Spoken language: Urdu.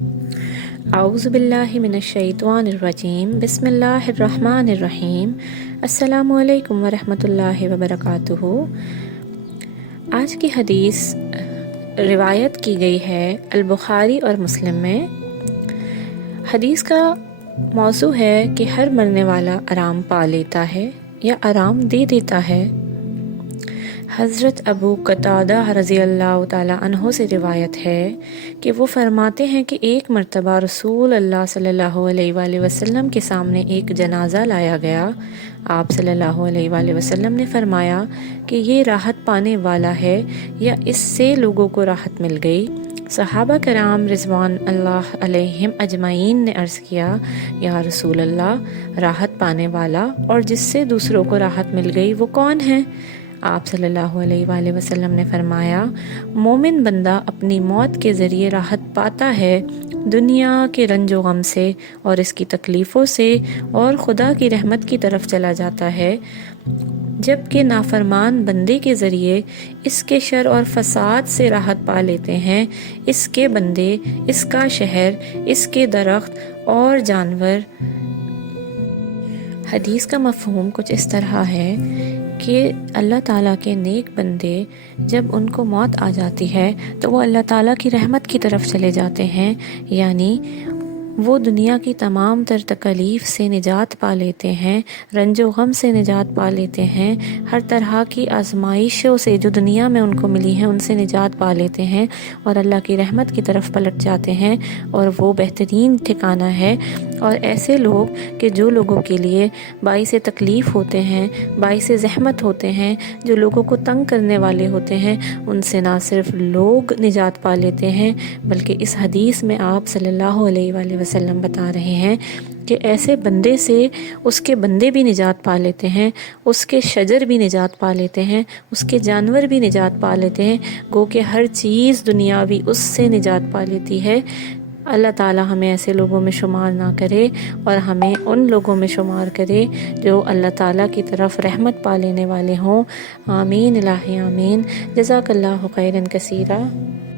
اعوذ باللہ من الشیطان الرجیم بسم اللہ الرحمن الرحیم السلام علیکم ورحمۃ اللہ وبرکاتہ۔ آج کی حدیث روایت کی گئی ہے البخاری اور مسلم میں۔ حدیث کا موضوع ہے کہ ہر مرنے والا آرام پا لیتا ہے یا آرام دے دیتا ہے۔ حضرت ابو قتادہ رضی اللہ تعالیٰ عنہ سے روایت ہے کہ وہ فرماتے ہیں کہ ایک مرتبہ رسول اللہ صلی اللہ علیہ وآلہ وسلم کے سامنے ایک جنازہ لایا گیا۔ آپ صلی اللہ علیہ وآلہ وسلم نے فرمایا کہ یہ راحت پانے والا ہے یا اس سے لوگوں کو راحت مل گئی؟ صحابہ کرام رضوان اللہ علیہم اجمعین نے عرض کیا، یا رسول اللہ، راحت پانے والا اور جس سے دوسروں کو راحت مل گئی وہ کون ہے؟ آپ صلی اللہ علیہ وآلہ وسلم نے فرمایا، مومن بندہ اپنی موت کے ذریعے راحت پاتا ہے دنیا کے رنج و غم سے اور اس کی تکلیفوں سے، اور خدا کی رحمت کی طرف چلا جاتا ہے، جبکہ نافرمان بندے کے ذریعے اس کے شر اور فساد سے راحت پا لیتے ہیں۔ اس کے بندے، اس کا شہر، اس کے درخت اور جانور۔ حدیث کا مفہوم کچھ اس طرح ہے کہ اللہ تعالیٰ کے نیک بندے جب ان کو موت آ جاتی ہے تو وہ اللہ تعالیٰ کی رحمت کی طرف چلے جاتے ہیں، یعنی وہ دنیا کی تمام تر تکالیف سے نجات پا لیتے ہیں، رنج و غم سے نجات پا لیتے ہیں، ہر طرح کی آزمائشوں سے جو دنیا میں ان کو ملی ہیں ان سے نجات پا لیتے ہیں اور اللہ کی رحمت کی طرف پلٹ جاتے ہیں، اور وہ بہترین ٹھکانہ ہے۔ اور ایسے لوگ کہ جو لوگوں کے لیے باعث تکلیف ہوتے ہیں، باعث زحمت ہوتے ہیں، جو لوگوں کو تنگ کرنے والے ہوتے ہیں، ان سے نہ صرف لوگ نجات پا لیتے ہیں بلکہ اس حدیث میں آپ صلی اللہ علیہ وآلہ وسلم بتا رہے ہیں کہ ایسے بندے سے اس کے بندے بھی نجات پا لیتے ہیں، اس کے شجر بھی نجات پا لیتے ہیں، اس کے جانور بھی نجات پا لیتے ہیں، گو کہ ہر چیز دنیاوی اس سے نجات پا لیتی ہے۔ اللہ تعالی ہمیں ایسے لوگوں میں شمار نہ کرے اور ہمیں ان لوگوں میں شمار کرے جو اللہ تعالیٰ کی طرف رحمت پا لینے والے ہوں۔ آمین الہی آمین۔ جزاک اللہ خیرا کثیرا۔